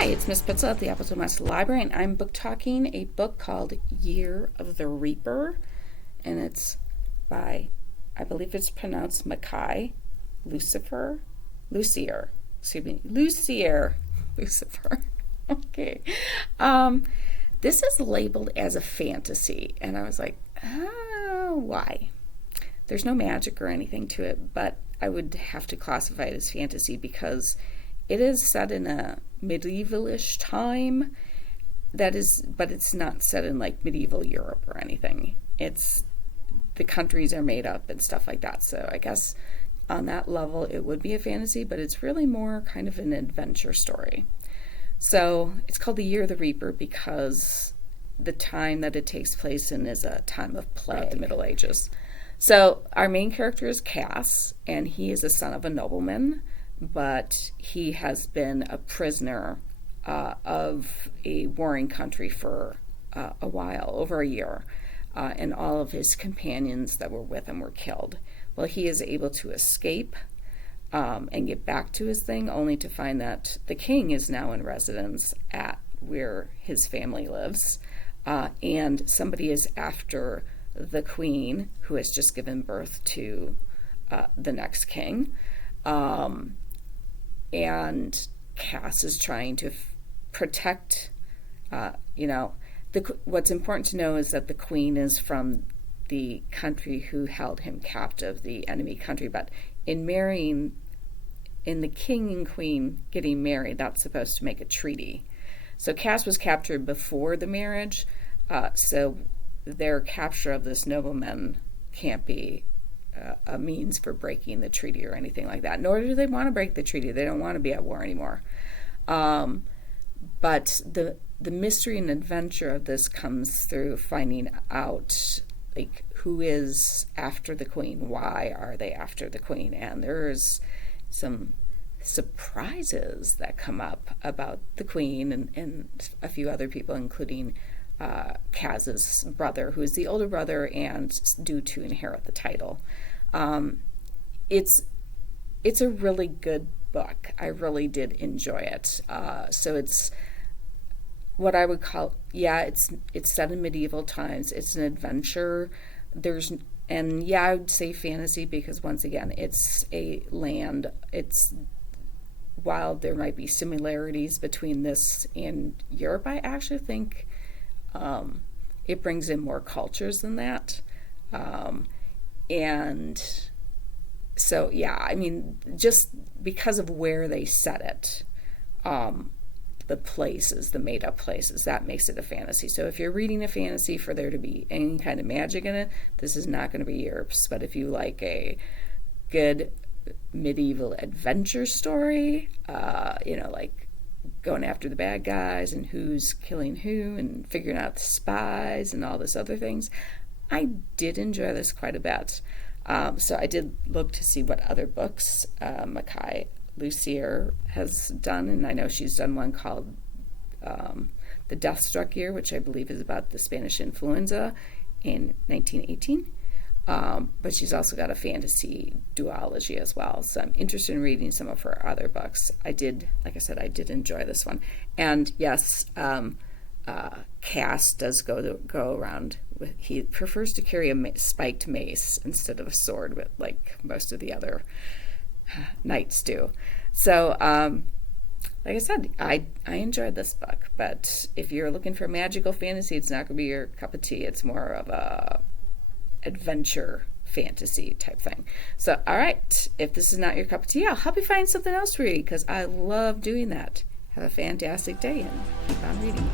Hi, it's Miss Pitzel at the Appleton Master Library, and I'm book talking a book called Year of the Reaper, and it's by, I believe it's pronounced Makiia, Lucifer, Lucier, excuse me, Lucier, Lucifer. Okay. This is labeled as a fantasy, and I was like, oh, why? There's no magic or anything to it, but I would have to classify it as fantasy because it is set in a medievalish time. But it's not set in like medieval Europe or anything. It's the countries are made up and stuff like that. So I guess on that level it would be a fantasy, but it's really more kind of an adventure story. So it's called The Year of the Reaper because the time that it takes place in is a time of plague, the Middle Ages. So our main character is Cass, and he is the son of a nobleman, but he has been a prisoner of a warring country for a while, over a year, and all of his companions that were with him were killed. Well, he is able to escape and get back to his thing, only to find that the king is now in residence at where his family lives, and somebody is after the queen, who has just given birth to the next king. And Cass is trying to protect, what's important to know is that the queen is from the country who held him captive, the enemy country. But in the king and queen getting married, that's supposed to make a treaty. So Cass was captured before the marriage, so their capture of this nobleman can't be a means for breaking the treaty or anything like that. Nor do they want to break the treaty. They don't want to be at war anymore. But the mystery and adventure of this comes through finding out like who is after the queen, why are they after the queen, and there's some surprises that come up about the queen and a few other people, including Kaz's brother, who is the older brother and due to inherit the title. It's a really good book. I really did enjoy it. So it's what I would call, it's set in medieval times. It's an adventure. I would say fantasy because once again, it's a land. While there might be similarities between this and Europe, I actually think it brings in more cultures than that. And so, just because of where they set it, the places, the made-up places, that makes it a fantasy. So if you're reading a fantasy for there to be any kind of magic in it, this is not going to be yours. But if you like a good medieval adventure story, like going after the bad guys and who's killing who and figuring out the spies and all this other things, I did enjoy this quite a bit. So I did look to see what other books Makiia Lucier has done, and I know she's done one called The Death-Struck Year, which I believe is about the Spanish influenza in 1918. But she's also got a fantasy duology as well. So I'm interested in reading some of her other books. I did enjoy this one. And yes, Cass does go around with, he prefers to carry a spiked mace instead of a sword, with like most of the other knights do. So, like I said, I enjoyed this book. But if you're looking for magical fantasy, it's not going to be your cup of tea. It's more of a adventure fantasy type thing. So, all right, if this is not your cup of tea, I'll help you find something else to read because I love doing that. Have a fantastic day and keep on reading.